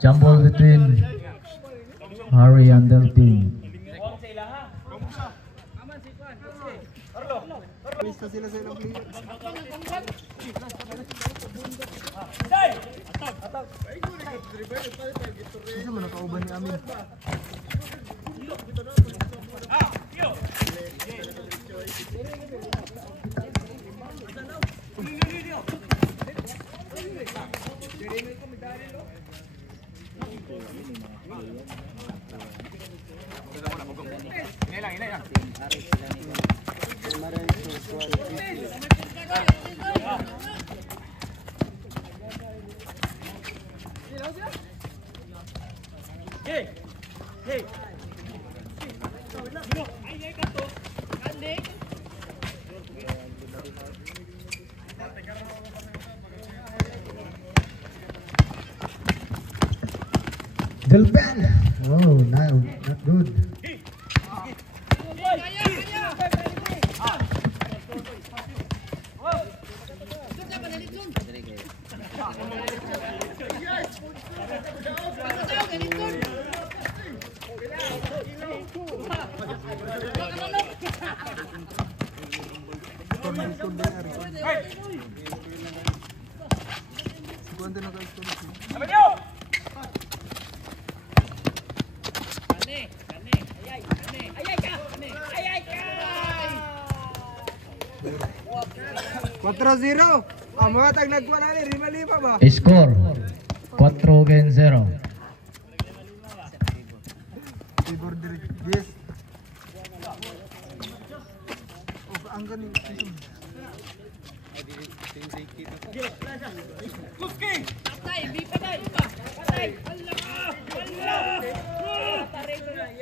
Jump ball between Harry and Delphine. Lista sila sa ilang player. Isa man nakauban ni Amin. Delphine! Oh, no, not good. Zero. Mga tag nagkuha na ni, 5-5 ba? Score 4-0. Tibor direct. Yes. Ang galing. Kuski! Patay, di patay. Patay. Allah! Taray ko na.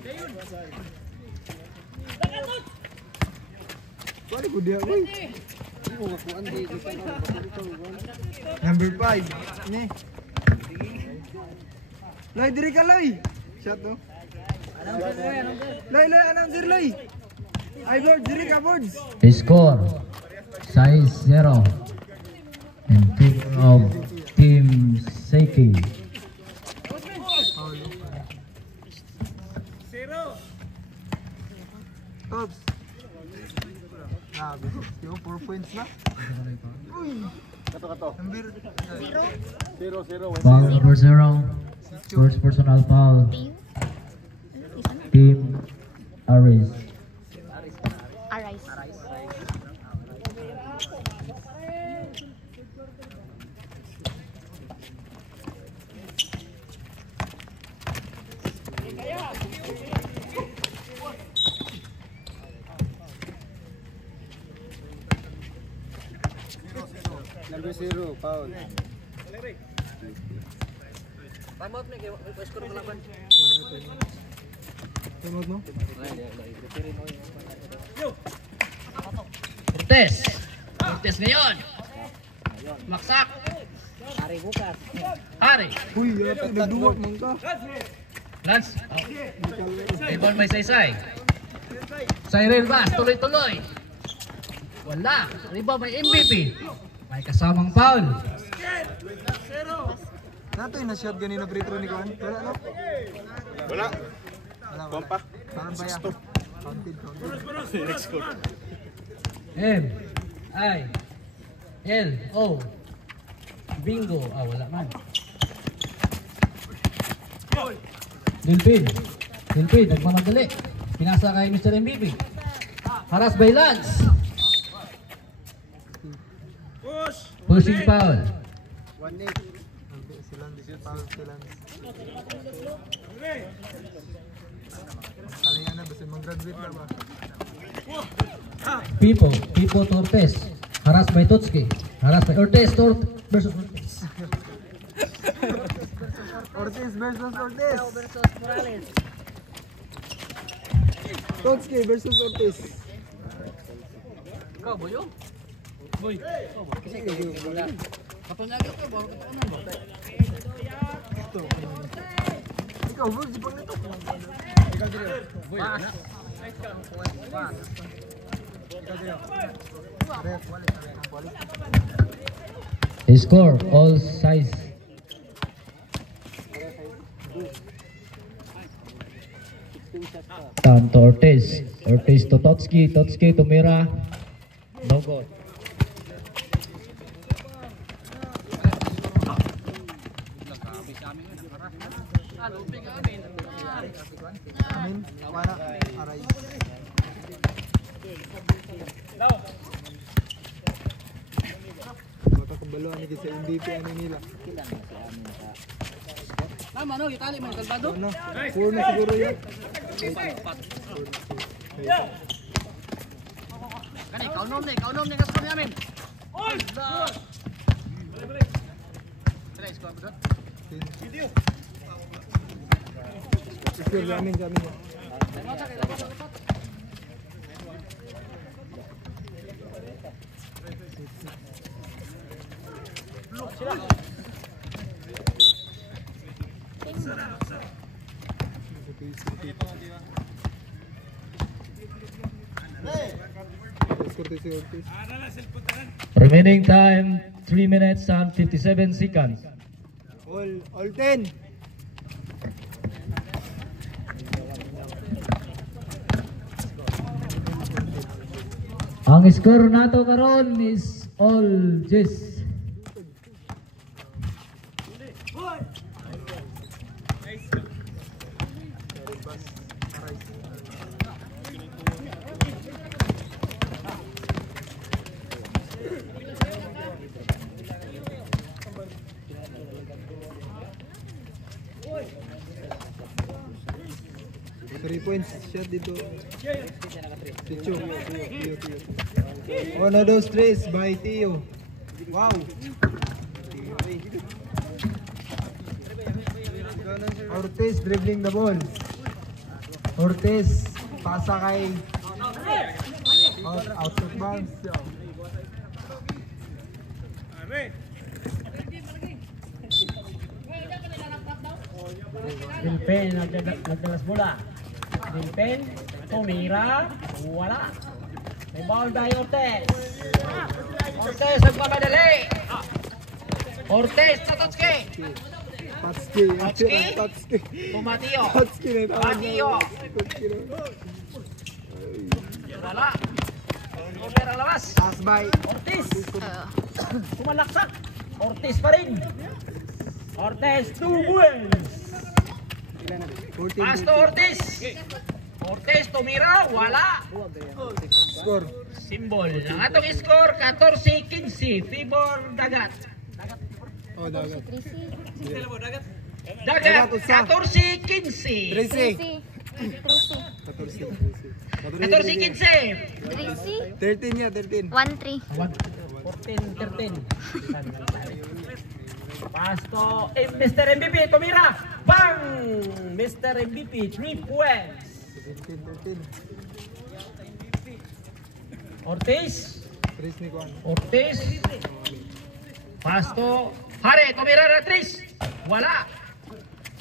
Dayon. Balik ko dia, boy. Number 5. Ni. Loy, diri ka, Loy. Shot to. Loy, anong sir, Loy? Ay, board, diri ka, boards. Score 6-0 in favor of Team Seiki. Oops. Grabe. Yung 4 points na. Uy. Kato. Zero. Foul number 0. First personal foul. Team Aris. Number 0, foul. Timeout nih, kayak skor melawan. Timeout mo? Cortez ngayon. Maksak. Hari bukas. Hari. Uy, yata, nagduwag man ka. Lance. Ibon may saysay. Cyril Bass, tuloy-tuloy. Wala. Riba may MVP. May kasamang foul. Nato yung na-shot ganina free throw ni Kuan. Wala, no? Wala. Kompa. Parang baya. Counted. Next score. M-I-L-O. Bingo. Wala man. Delphine, nagmamadali. Pinasa kay Mr. MVP. Haras by Lance. Pushing foul. 1-8. Silang foul silang. Alaya na basta mag-graduate na ba? Pipo Tortes. Haras by Totski. Haras by Ortiz versus Ortiz. Ortiz versus Ortiz. Versus Morales. Totski versus Ortiz. Ikaw, Boyo? Boy. Kasi kayo wala. Kapanagyo ka, bago kataonan ba? Ikaw, bro, di pang ito. Ikaw dito. Boy, na. Ikaw dito. Ref, walik. Score, all size. Down to Ortiz. Ortiz to Totski. Totski to Mira. No goal. Amin. Wala. Aray. Baka kabaluan ni sa MVP ano nila. Tama no, itali man kalbado. Ano? Puno siguro yun. Kani kaunom ni kasko ni amin. Oy! Tara, score ba? Video. Score namin kami. Remaining time 3 minutes and 57 seconds. All 10. Ang score nato karon is all Jess. Three points shot dito. Ticho. One of those threes by Tio. Wow. Ortiz dribbling the ball. Ortiz pasa kay out of bounds. Dilpen nagdalas bola. Dilpen tumira, wala. May ball by Ortiz. Ortiz nagmamadali. Ortiz sa Totski. Patski. Tumatio. Patski na tawag Patio. niya. Wala. Over ang labas. Pass by. Ortiz. Kumalaksak. Ortiz pa rin. Ortiz to wins. Pass to Ortiz. Ortiz tumira, wala. Score. Symbol. Ang atong score 14-15. Favor Dagat. Oh, dagat. Dagat 14-15. 13. 14-15. 13 niya, 13. 1-3. 14-13. Pass to Mr. MVP tumira. Bang! Mr. MVP 3 points. 13. Ortiz. 3 ni Juan. Ortiz. Pass to Hare, tumira na 3. Wala.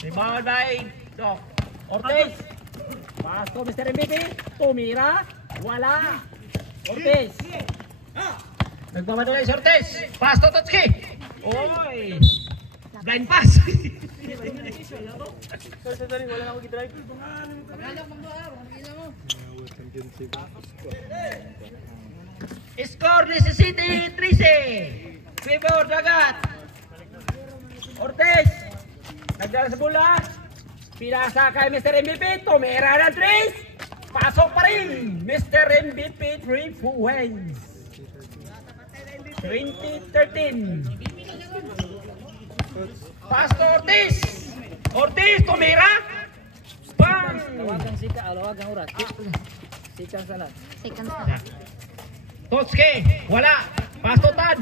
Rebound by Doc. Ortiz. Pass to Mr. MVP. Tumira. Wala. Ortiz. Nagmamadali si Ortiz. Pass to Totski. Oy. Blind pass. Score necessity 13. Favor Dagat. Ortiz. Nagdala sa bola. Pinasa kay Mr. MVP. Tumira ng 3. Pasok pa rin. Mr. MVP 3 points. 2013. Pass to Ortiz. Ortiz tumira. Bang! Tawagang sika, tawagang oras. Sikang salat. Seconds na. Totski, wala. Pass to Tad.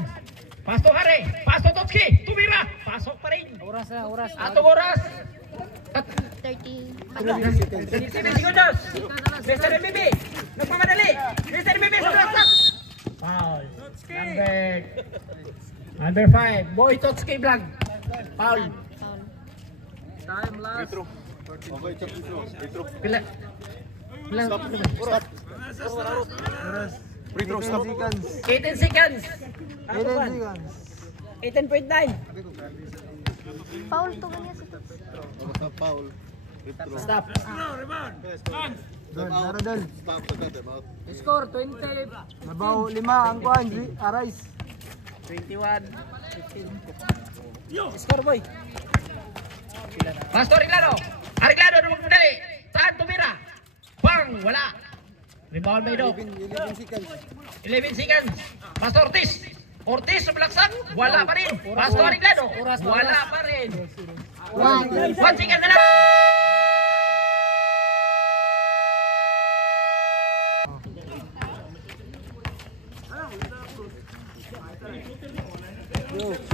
Pass to Hare. Pass to Totski. Tumira. Pasok pa rin. Oras na, oras. Atong oras. 30. 60 segundos. Mr. MVP. Nagmamadali. Mr. MVP sa laksak. Foul. Number 5. Boy Totski vlog. Foul. Time last. Pila. Stop. Free throw, stop. 18 seconds. 18 seconds. 18.9. Foul to ganyan sa Stop. Dol, naro dol. Score 20. Nabaw 5 ang kuan, Arise. 21. 15. Score boy. Pastor Ariglado. Ariglado na magmudali. Saan tumira? Bang! Wala. Rebound may do. 11 seconds. 11 seconds. Pastor Ortiz. Ortiz sumalaksak. Wala pa rin. Pastor Ariglado. Wala pa rin. 1 second na lang.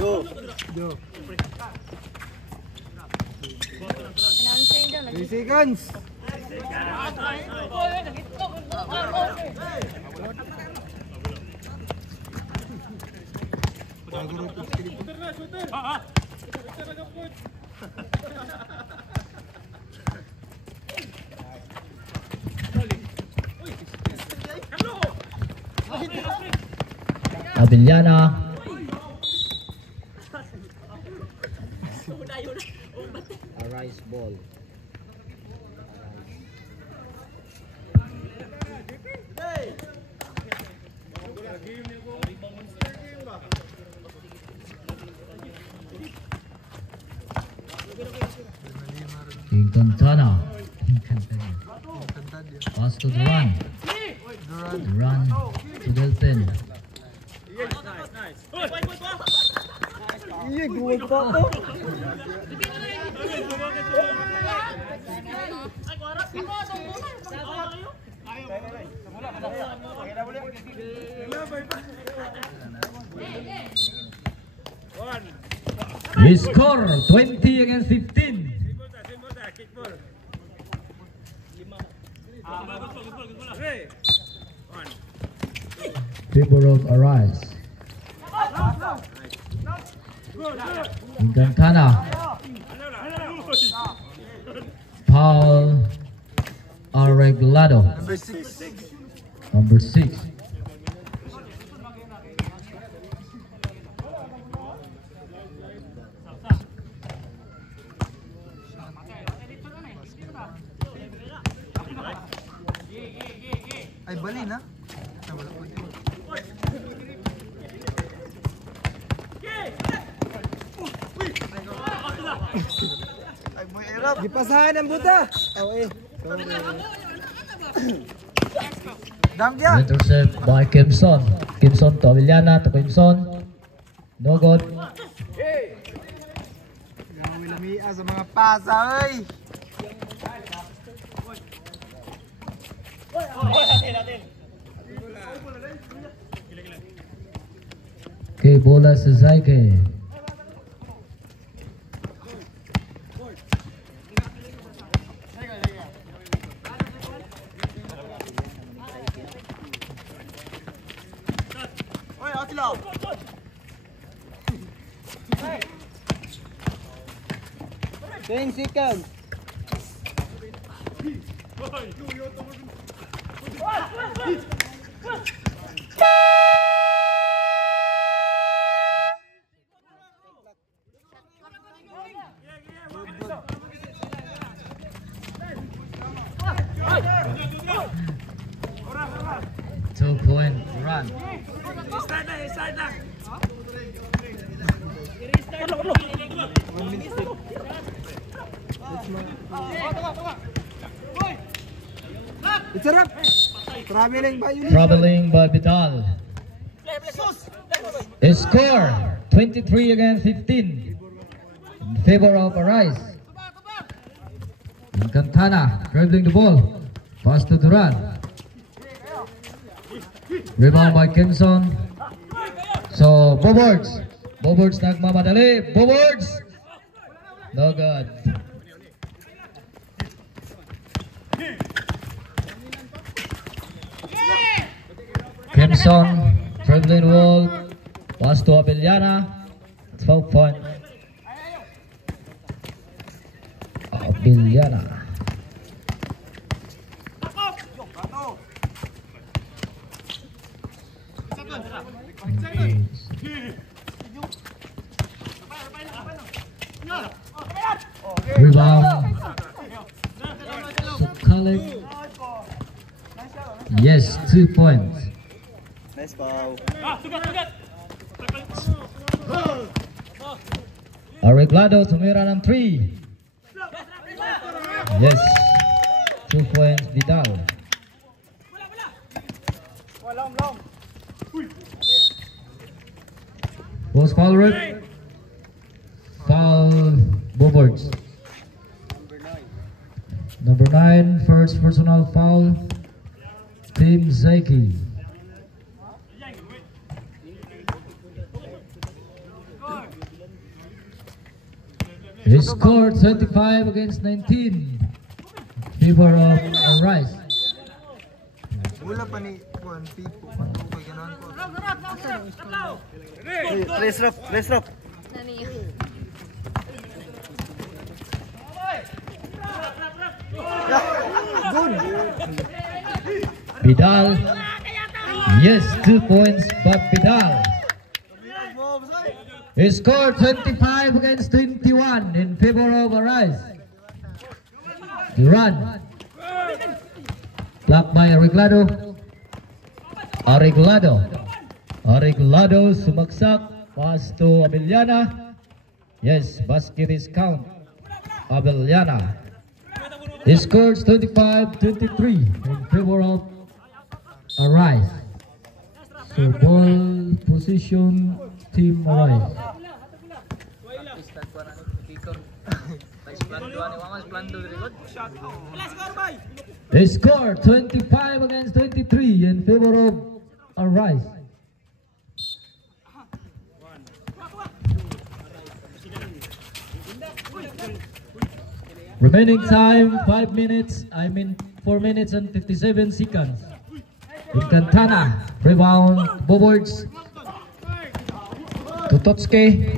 Go. announcing daw. 3 seconds. Abellana. Arise ball. Quintana. Pass to Duran. Duran to Delphin. Iya, gol pa to. We score 20 against 15. Favor of Arise. Quintana. Paul Arreglado. Number 6. Ay, bali na. Ay, mo hirap. Gipasahan ang buta. Oh, eh. Dunk yan. Intercept by Kimson. Kimson to Avellana to Kimson. No good. Gawin lamia sa mga pasa, oy. Okay, bola sa Zaike. Oy, Atilo. Ten seconds. Two-point run. It's a wrap. Traveling by you. Traveling by Vidal. Score 23 against 15 in favor of Arise. Quintana dribbling the ball. Pass to Duran. Rebound by Kimson. So Bobords. Bobords nagmamadali. Bobords. No good. Kimson dribbling wall. Pass to Avellana. 12 point. Avellana. Rebound. Sukalik. Yes, 2 points. Nice foul. Arreglado tumira ng 3. Yes, 2 points Vidal. Post foul rip. Foul Bobards. Number 9, first personal foul. Team Zeki. He scored 25 against 19. Favor of Rice. Wala pa ni Juan Pipo. Okay, gano'n po. Rest up. Nani. Vidal. Yes, 2 points, but Vidal. He scored 25 against 21 in favor of Arise. Duran. Blocked by Arreglado. Arreglado sumaksak. Pass to Abellana. Yes, basket is count. Abellana. He scores 25-23 in favor of Arise. So ball position team Arise. They score 25 against 23 in favor of Arise. Remaining time 4 minutes and 57 seconds. Incantana, rebound, Bobards to Totske.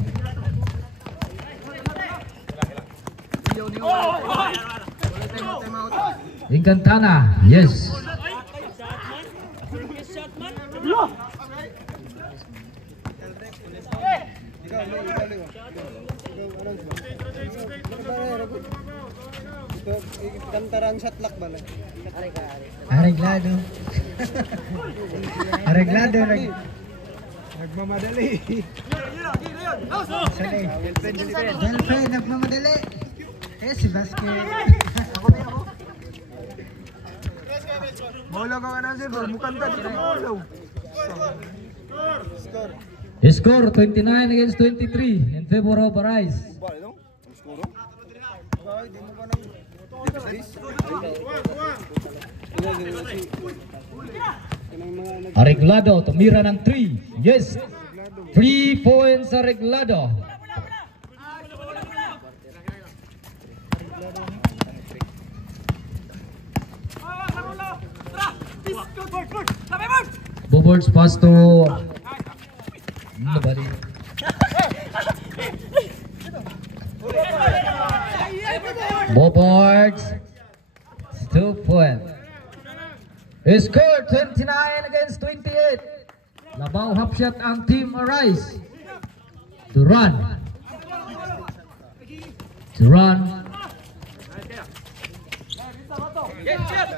Incantana, yes. Kantarang shot lock ba lang? Arreglado. Arreglado Nagmamadali. Delphi nagmamadali. Eh si Basket. Bola ka na sir, mukanta dito bola. He scored 29 against 23 in favor of Arise. Arreglado tumira ng 3. Yes. 3 points Arreglado. Bobards pass to nobody. Bobards 2 points. He scored 29 against 28. Labaw half shot ang team Arise. Duran.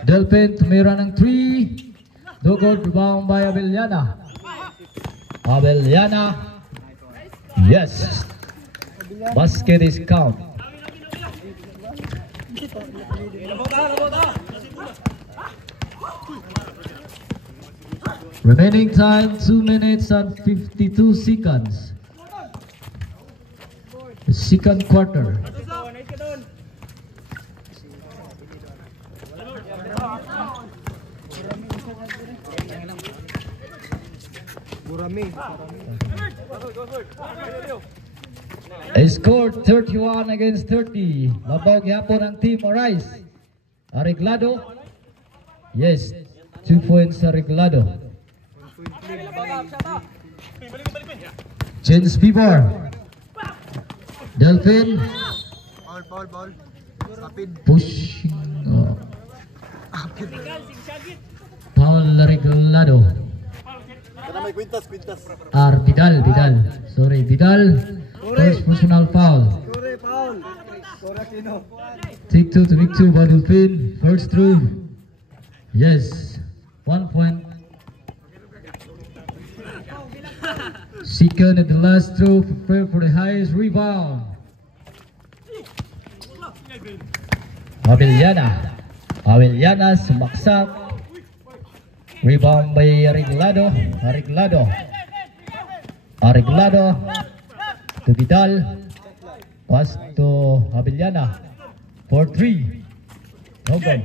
Delphin tumira ng 3. Dugod rebound by Abellana. Yes. Basket is count. Remaining time 2 minutes and 52 seconds. The second quarter. They scored 31 against 30. Labaw gyapon ang team Arise. Arreglado. Yes, 2 points Arreglado. Chance Pibor. Delphin. Ball. Rapid. Pushing. Paul Arreglado. Vidal. Sorry, Vidal. First personal foul. Take two to make two by Delphin. First through. Yes. 1 point. Second and the last throw. Prepare for the highest rebound. Avellana sumaksak. Rebound by Arreglado. Arreglado to Vidal. Pass to Avellana for 3. No good.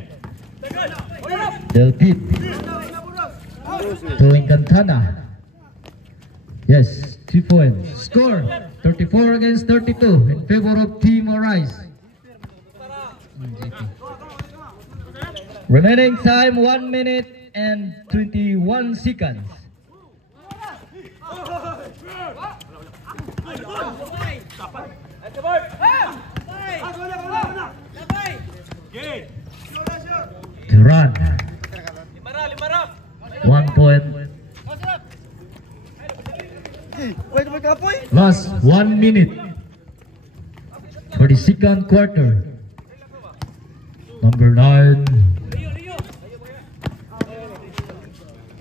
Delpit to Encantana. Yes, 2 points. Score 34 against 32 in favor of Team Arise. Remaining time 1 minute and 21 seconds. Duran. 1 point. Last 1 minute for the second quarter. Number 9.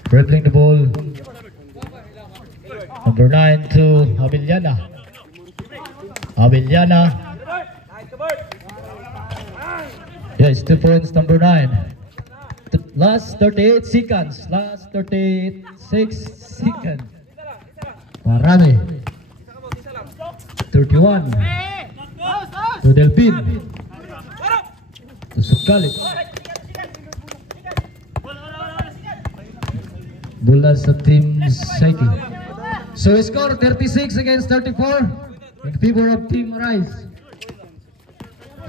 Dribbling the ball. Number 9 to Avellana. Yes, 2 points, number 9. Last 38 seconds. Last 36 seconds. Marami. 31. To Delphin. To Sukalit. Bola sa Team Psyche. So score 36 against 34 in favor of Team Rise.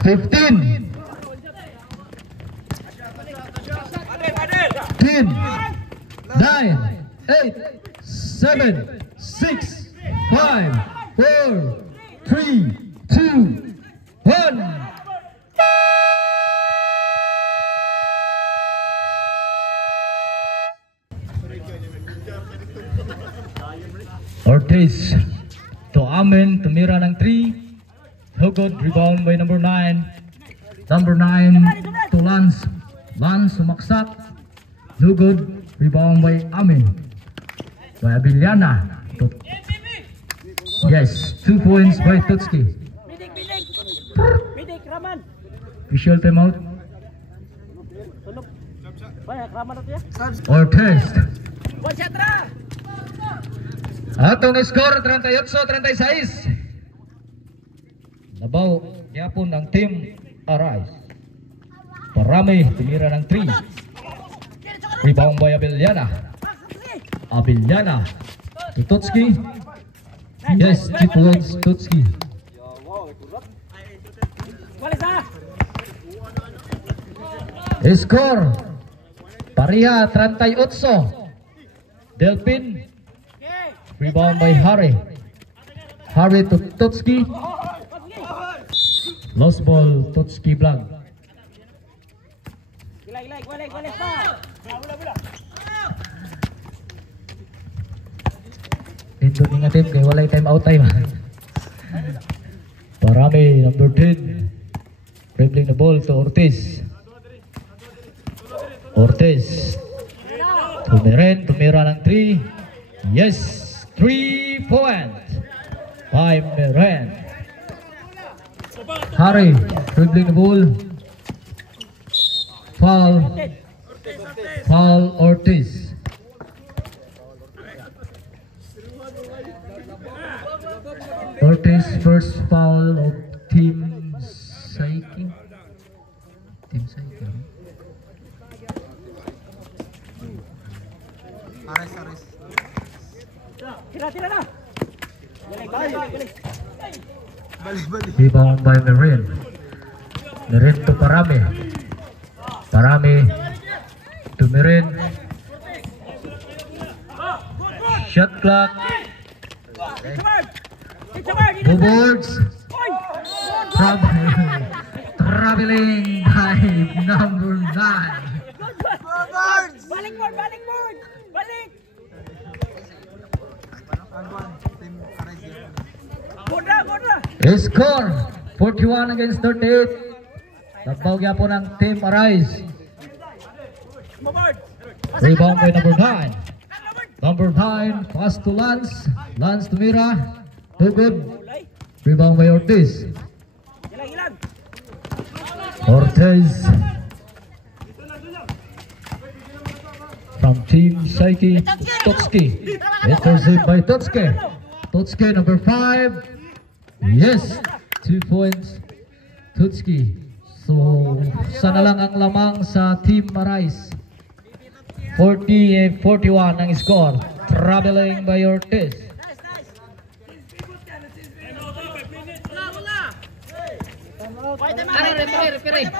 15. 10, 9, 8, 7, 6, 5, 4, 3, 2, 1. Ortiz to Amin, tumira ng 3. Hugod, rebound by number 9. Number 9 to Lance. Lance sumaksak. Hugod, rebound by Amin. By Avellana. Yes, 2 points by Tutski. Midik, Raman. Official timeout. Raman na tiya. Ortiz. Concentra. Atong score 38-36. Nabaw yapon ng Team Arise. Parami tumira ng 3. Rebound by Avellana to Tutski. Yes, 2 points Tutski. Score pareha 38. Delphin. Rebound by Harry to Tutski. Lost ball, Tutski blank. Balik pa. Ito ingatin kay walay time out time. Parami, number 10. Dribbling the ball to Ortiz. Tumira ng 3. Yes, 3 points by Meren. Harry, dribbling the ball. Foul Ortiz. Ortiz first foul of Team Psyche. Ares. Tira na. Balik. Rebound by Meren. Meren to Parami to Meren. Shot clock. Two boards from traveling by number 9. Balik board. Balik. Gordra. Score 41 against 38. Labaw gyapon ang Team Arise. Rebound by number 9. Number 9, pass to Lance. Lance tumira. Too good. Rebound by Ortiz. Ortiz. From Team Psyche, Totski. Intercept by Totski. Totski, number 5. Yes, 2 points. Totski. So, sana lang ang lamang sa Team Arise. 40-41 ang score. Traveling by Ortiz. Referee.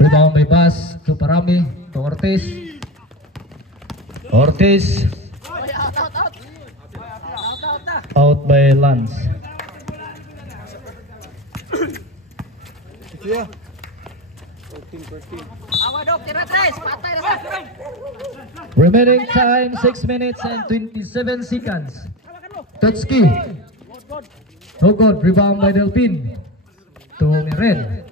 Rebound by pass to Parami, to Ortiz. Ortiz. Out by Lance. Yeah. Remaining time 6 minutes and 27 seconds. Totski. No good. Rebound by Delpin. To Miren.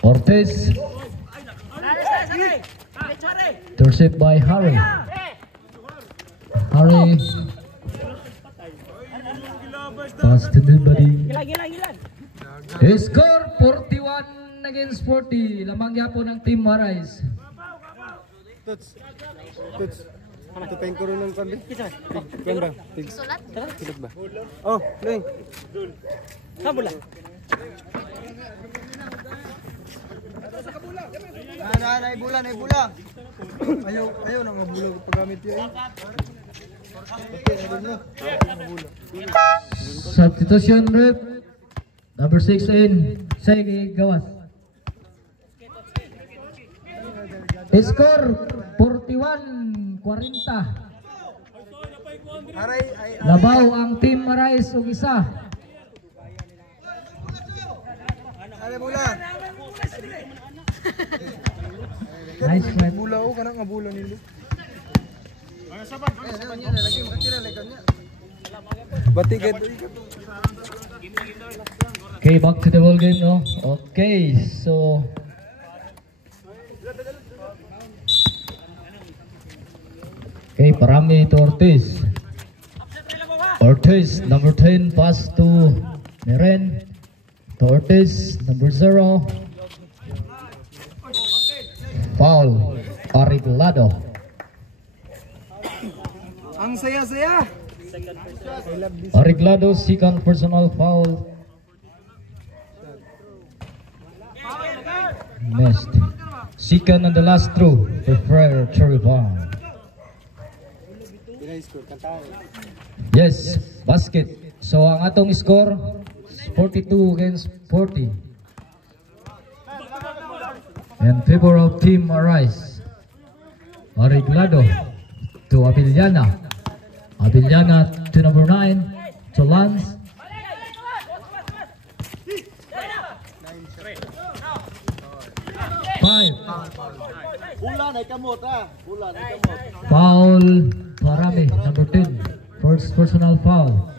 Ortiz. Intercept by Harry. Harry. Pass to nobody. Score 41 against 40. Lamang yapon ng Team Arise. Tuts. Tupain ko rin ng pandi. Kuan ba? Sulat? Tulog ba? Oh, Leng. Kabula. Ay bulan. Ayaw na mabulog paggamit yun. Substitution rep. Number 6 in. Sige, gawas. Score 41-40. Labaw ang Team Arise ug isa. Ay bulan. Nice fight. Bula o kana nga bulan nilo. Batik ito. Okay, back to the ball game, no? Okay, so okay, Parami to Ortiz. Ortiz, number 10, pass to Miren. To Ortiz, number 0. Foul, Ariglado. Ang saya-saya. Ariglado, second personal foul. Missed. Second and the last throw for Frere to rebound. Yes, basket. So ang atong score 42 against 40. In favor of Team Arise. Ariglado to Abiliana. Abiliana to number 9 to Lance. Foul Parami, number 10. First personal foul.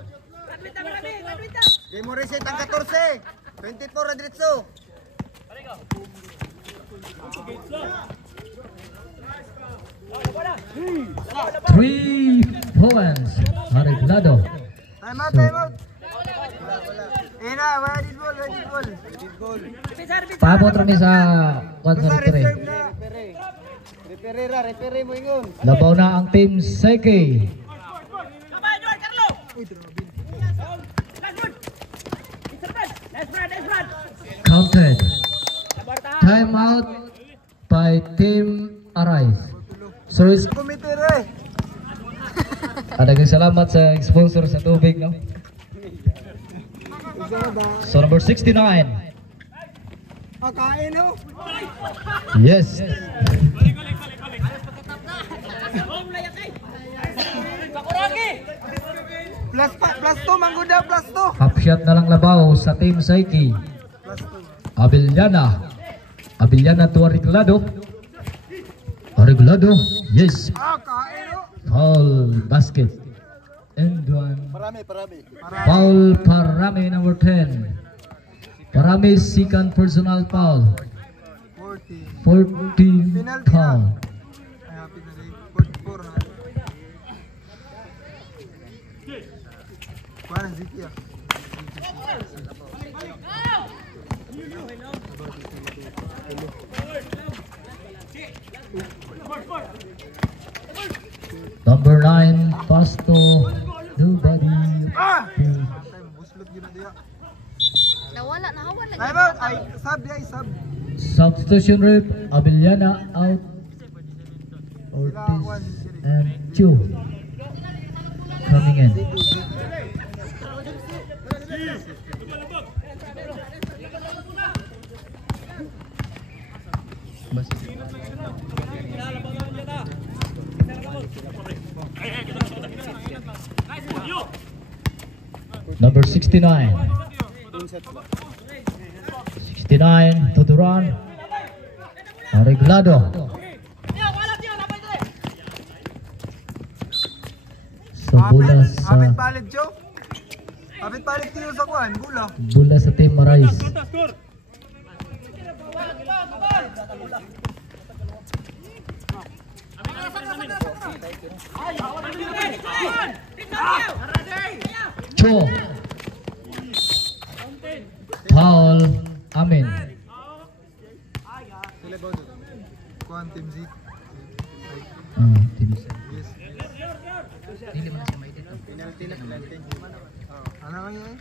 Game mo reset ang 14. 24 na diretso. 3 points. Ariglado. Time out. Wala dit ball. Paabot rin sa 1-3. Repere mo ingon. Labaw na ang Team Psyche. Counted. Time out by Team Arise. So is Kumitire. adagang salamat sa sponsor sa tubig, no? So number 69. Kain no. Yes. Plus 2 mangguda plus 2. Half shot na lang labaw sa Team Psyche. Abiliana. Abiliana to Arreglado. Arreglado, yes. Foul basket. And one. Foul Parame number 10. Parame second personal foul. 14 foul. Number 9, Pasto. Nobody. Nawala, nahawala. Ay, sub. Substitution rep, Abiliana out. Ortiz and Chu coming in. Number 69. 69 to the run. Arreglado. So bola sa Kapit palit, Joe. Kapit palit tiyo sa kuhan, bola. bola sa Team Marais. Cho. Foul. Amin. Kuhan, Team Z. Team Z. Yes. Dili mo na siya may dito. Ano nga yun?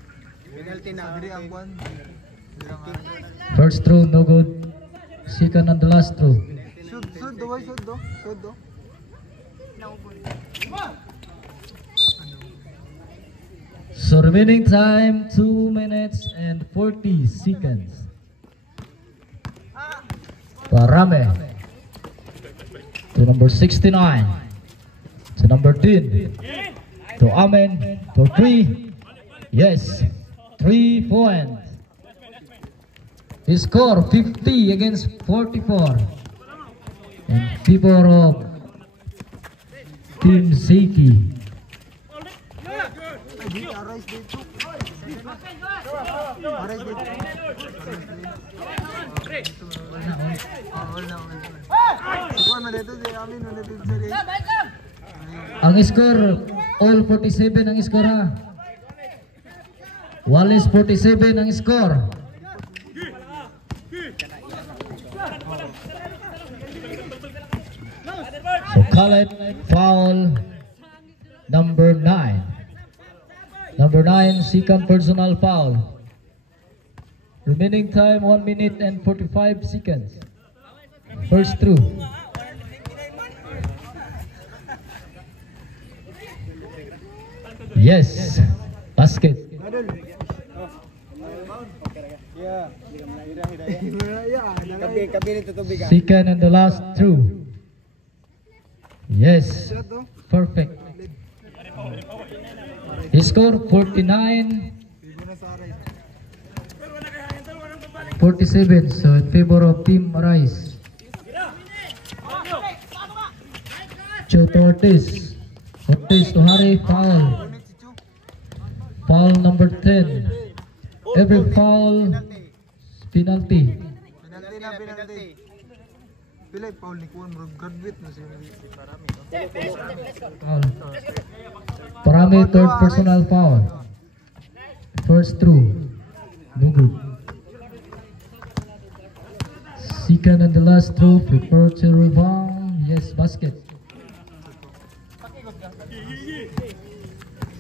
Penalty na. Diri ang kuhan. First throw, no good. Second and the last throw. Sud do. So remaining time 2 minutes and 40 seconds. Parame to number 69, to number 10, to Amen, to 3. Yes, 3 points. He scored 50 against 44 in favor of Team Zeki. Arise dito. Kuhan na dito, si Amin, wala dito sa rin. Ang score, all 47 ang score ha. Wallace 47 ang score. So Khaled foul number 9. Number 9, second personal foul. Remaining time 1 minute and 45 seconds. First through. Yes, basket. Second and the last through. Yes, perfect. He scored 49, 47, so in favor of Team Marais. Choto Ortiz. Ortiz to Hari, foul. Foul number 10. Every foul, penalty. Penalty. Pilay, Paul ni Kuhan, graduate na siya. Foul. Parami, third personal foul. First through. No good. Second and the last throw. Prepare to rebound. Yes, basket.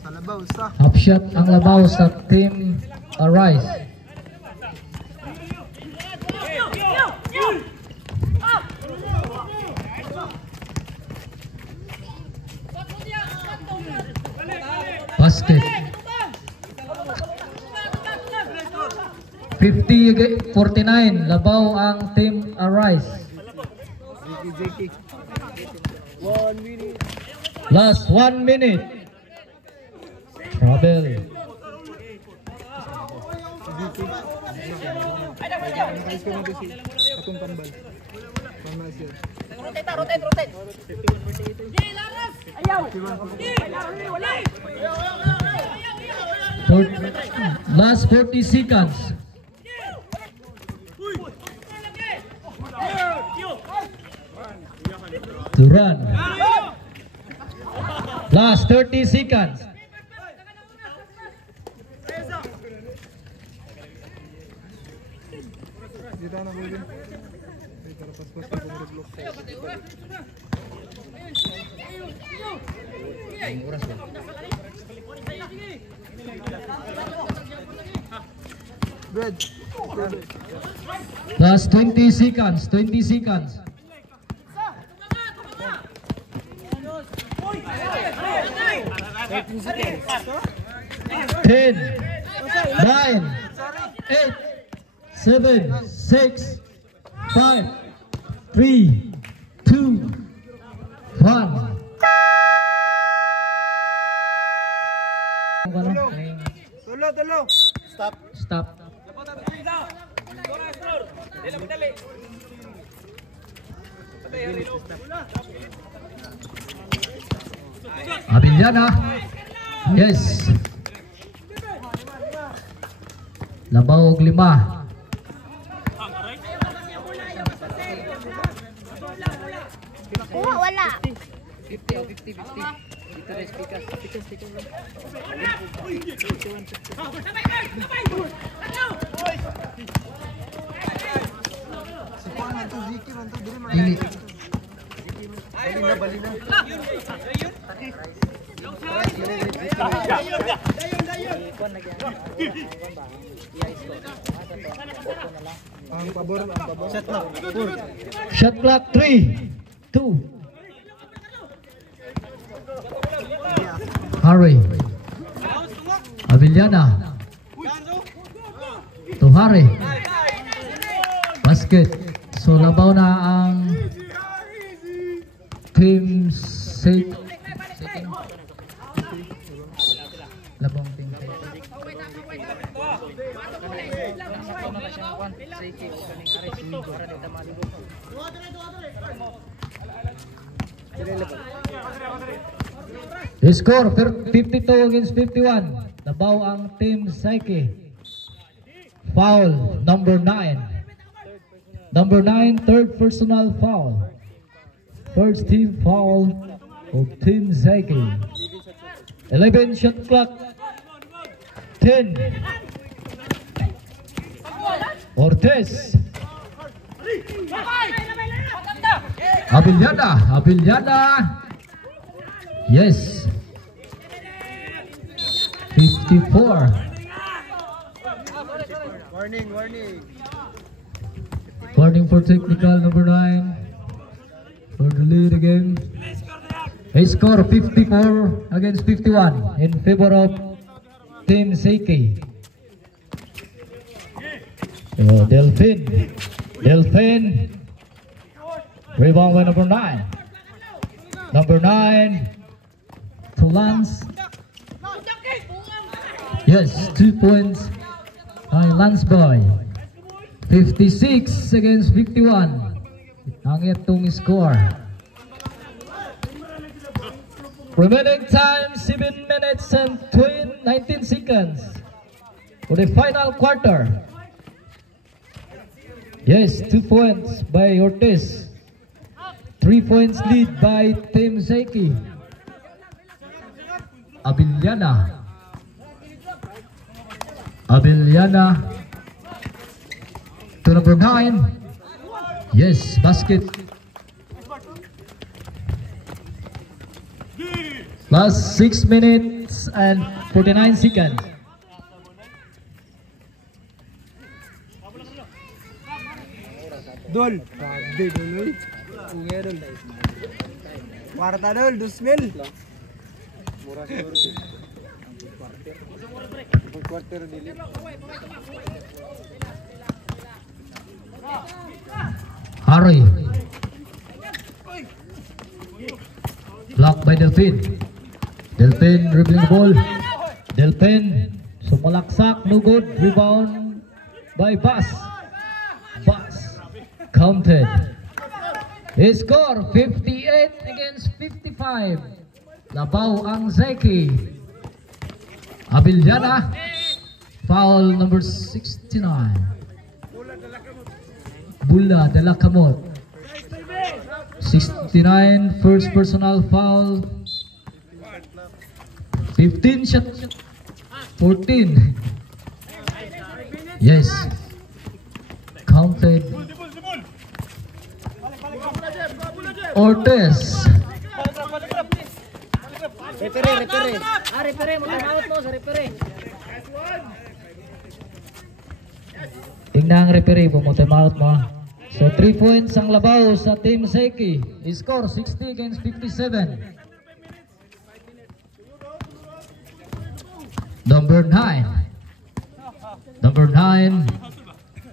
Sa labaw, sa. Half shot ang labaw sa Team Arise. Basket. 50-49, labaw ang Team Arise. Last 1 minute. Trouble. akong tambal. Mama siya. Rotate. Ayaw. Last 40 seconds. To run. Last 30 seconds. Dito na building. Dito na pas-pas ko ng block. Bread. Last 20 seconds. 20 seconds. 10, 9, 8, 7, 6, 5, 3, 2, 1. Tulo. Stop. Abiliana. Yes. Labaw og 5. Wala. 50. Dito na speaker. Si Juan man to, Ziki man to, dili man. Dili. Bali na. Ang pabor. Set na. Shot clock 3, 2. Harry. Abiliana. To Harry. Basket. So labaw na ang team Sake. Labang team Sake. The score 52 against 51. Labaw ang team Psyche. Foul number 9. Number 9, third personal foul. First team foul of team Psyche. 11 shot clock. 10. Ortiz. Abiliana. Yes. 54. Warning for technical number 9. For the lead again. A score 54 against 51 in favor of Team Seiki. Delphin. Rebound by number 9. Number 9 to Lance. Yes, 2 points by Lance Boy. 56 against 51. Ang itong score. Remaining time 7 minutes and 19 seconds for the final quarter. Yes, 2 points by Ortiz. 3 points lead by Team Seiki. Abiliana to number 9. Yes, basket. Last 6 minutes and 49 seconds. Dol. Sabi dol. Ungero. Kwarta dol, 2,000. Mura siguro. Quarter dili. Harry. Blocked by Delphin. Delphin dribbling the ball. Delphin sumalaksak, no good. Rebound by Bas. counted. His score 58 against 55. Labaw ang Zeki. Abiliana, foul number 69. Bula de la Camot. 69, first personal foul. 15 shot. 14. Yes. Counted. Ortiz. Referee. Referee, mag-out mo sa referee. Tingnan ang referee, time out mo. So 3 points ang labaw sa Team Zeki. Score 60 against 57. Number 9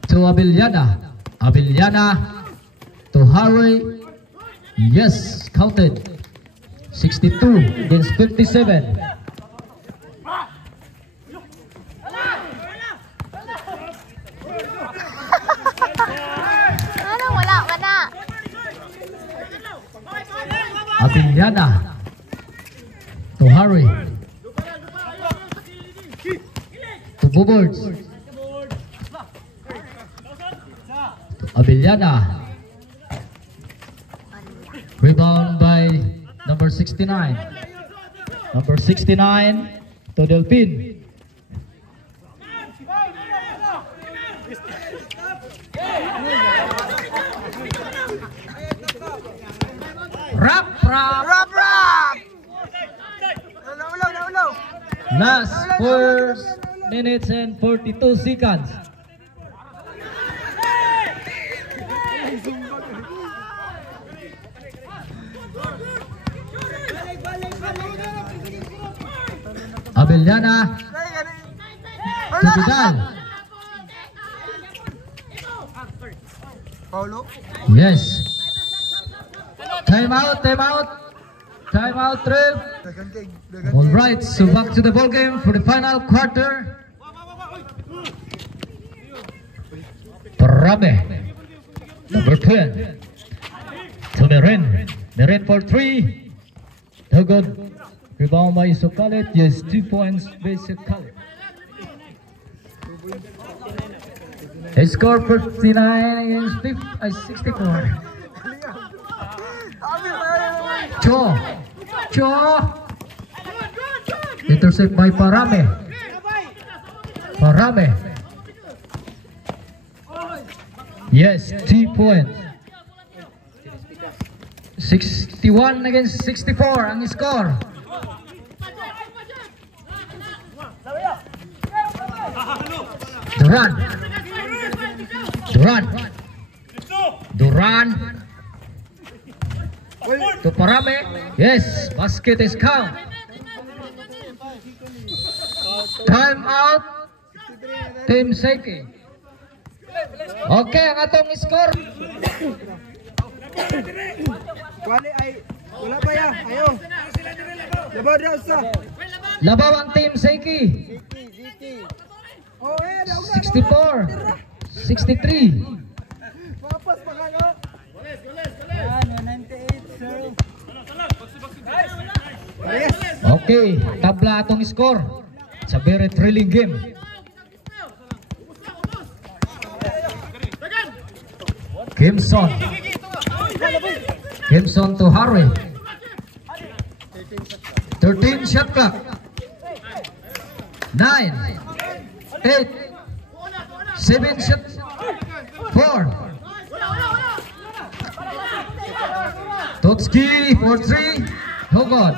to Abiliana. To Harry. Yes, counted. 62 against 57. Anong wala ka na? Abiliana to Harry. To Bubords. To Abiliana. Rebound by number 69. Number 69 to Delphin. Rap. Last 4 minutes and 42 seconds. Abiliana to Vidal. Paulo. Yes. Time out. Trev. All right, so back to the ball game for the final quarter. Parame, number 12. To Meren for 3. No good. Rebound by Sokalet. Yes, 2 points by Sokalet. They score 59 against 64. Cho. Intercept by Parame. Yes, 3 points. 61 against 64 ang score. Duran to Parame. Yes, basket is count. Time out. Team Zeki. Okay, ang atong score. Wala pa ya. Ayo. Labaw daw sa. Labaw ang Team Zeki. 64. 63. Papas pa ka no. 98. Okay, tabla atong score. It's a very thrilling game. Gimson to Harry. 13 shot clock. 9, 8, 7 shot. 4. Totski for 3. Oh God.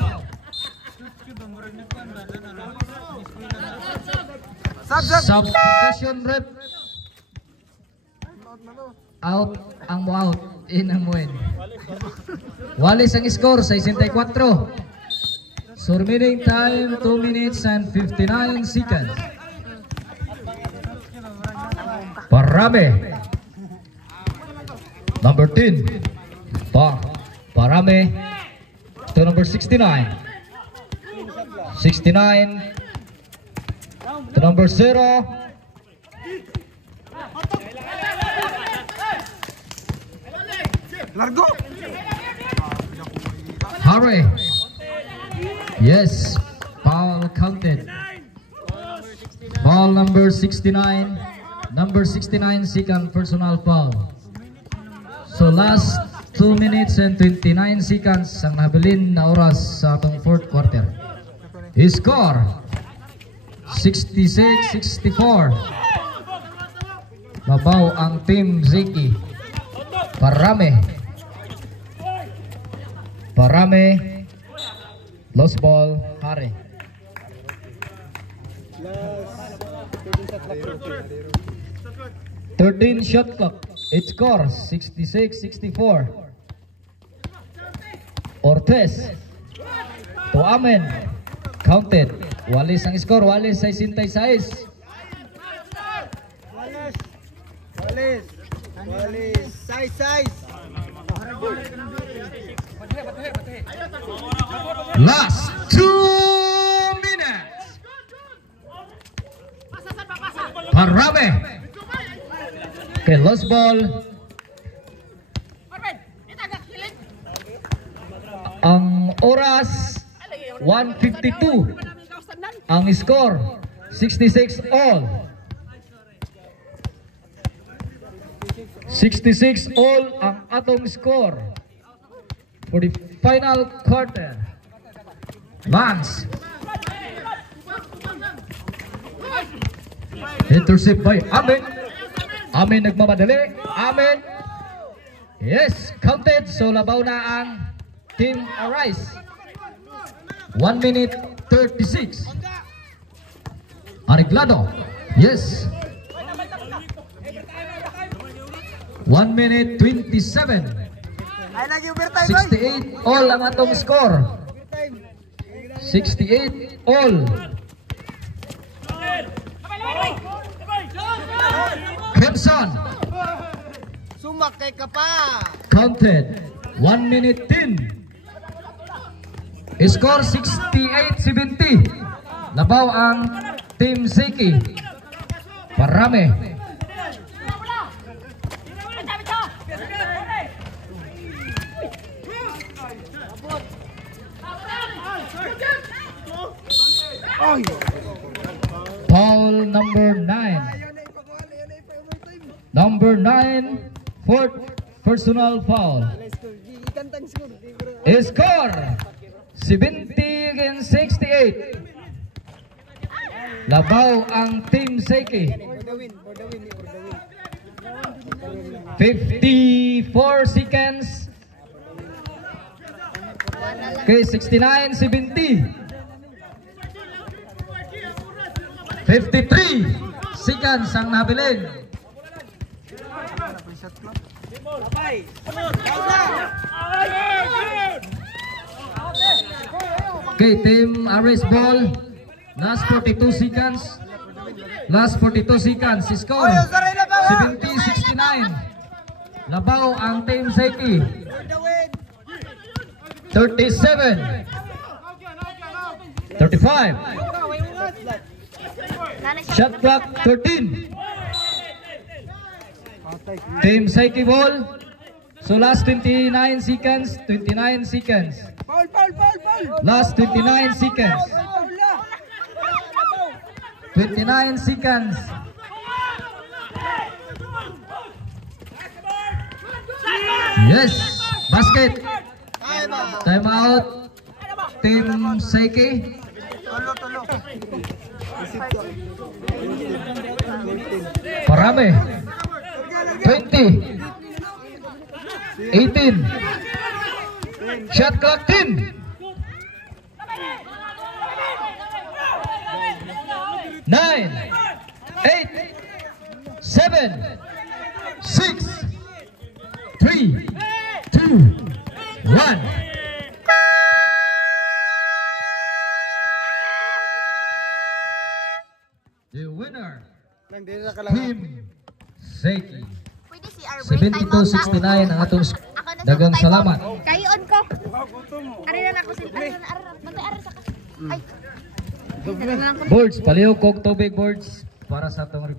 Substitution rep. Out ang out. In ang win. Walis ang score 64. So remaining time 2 minutes and 59 seconds. Parame. Number 10. Parame to number 69. 69 to number 0. Largo! Hurry. Yes, foul counted. Ball number 69. Number 69, second personal foul. So last 2 minutes and 29 seconds ang nabilin na oras sa atong fourth quarter. Score 66-64. Labaw ang team Zeki. Parame. Lost ball, Hari. 13 shot clock. It scores 66-64. Ortiz to Amen. Counted. Walis ang score. Walis 66. Walis. Size. Last 2 minutes. Parame. Okay, lost ball. Ang oras 1:52. Ang score 66 all. 66 all ang atong score for the final quarter. Lance. Intercept by Amen. Amen nagmamadali. Amen. Yes, counted. So labaw na ang Team Arise. 1 minute 36. Ariglado. Yes. 1 minute 27. Ay, lagi overtime, boy. 68 all ang atong score. 68 all. Crimson. Sumak kay Kapa. Counted. 1 minute 10. Score 68-70. Labaw ang Team Zeki. Parame. Foul number 9. Number 9, fourth personal foul. Score 70-68. Labaw ang Team Zeki. 54 seconds. Okay, 69-70. 53 seconds ang nabilin. Okay, Team Aris ball. Last 42 seconds. Last 42 seconds. Score 70-69. Labaw ang Team Zeki. 37. 35. Shot clock 13. Team Zeki ball. So last 29 seconds. 29 seconds. Last 29 seconds. 29 seconds. Yes. Basket. Time out. Team Zeki. Parame. 20. 18. Shot clock 10. 9. 8. 7. 6. 3. 2. 1. The winner, Team Zeki. Pwede si Arbor. 72-69 ang atong dagang salamat. Kayon ko. Ari na ako sin. Bantay ari sa kas. Ay. Boards, palihog kog tubig boards para sa atong